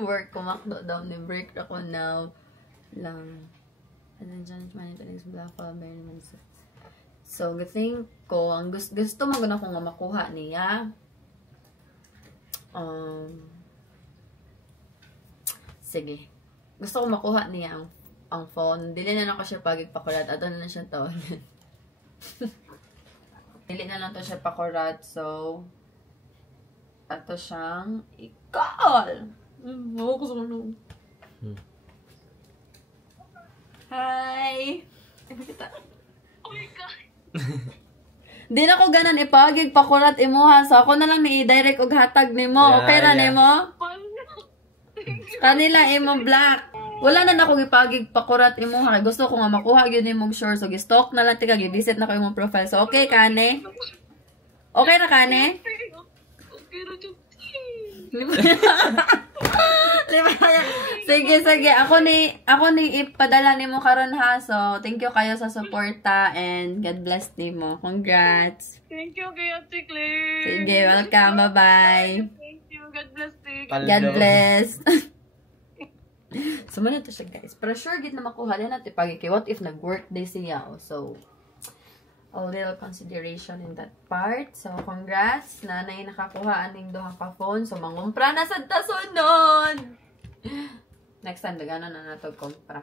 work, kumakdo daw ni break ako now lang. And then dyan, manito next black very naman sa. So, think ko, ang gusto mo na ko nga makuha niya. Sige. Gusto ko makuha niya ang phone. Dili na ako siya pagigpakulat. Ato na siya to. Dili na lang to siya pakulat. So, ato siyang i-call. Ako sa ano. Hi! Oh my God! Di na ko ganan ipagig pakulat imuha. So, ako na lang ni-direct og hatag ni mo. Okay ra ni mo? Kanila imong black. Wala na ako ipagig pakurat imuha. Gusto ko nga makuha gyud imong sure. So, gi-stalk na lang tika. Gi-visit na ko imong profile. So, okay, Kane? Okay ra, Kane? Okay ra, Sige. Ako ni ipadala nimo karon ha. So, thank you kayo sa suporta and God bless nimo. Congrats. Thank you kay Ate Claire. Sige, welcome. Bye-bye. Thank you. God bless you. God bless. So, man ito siya, guys. Pero sure, git na makuha din natin pag what if nag-work day siya. So, a little consideration in that part. So, congrats. Nanay nakakuha aning duha ka phone. So, mangumpra na sa tasunod. Next time, dagana na nato kumpra.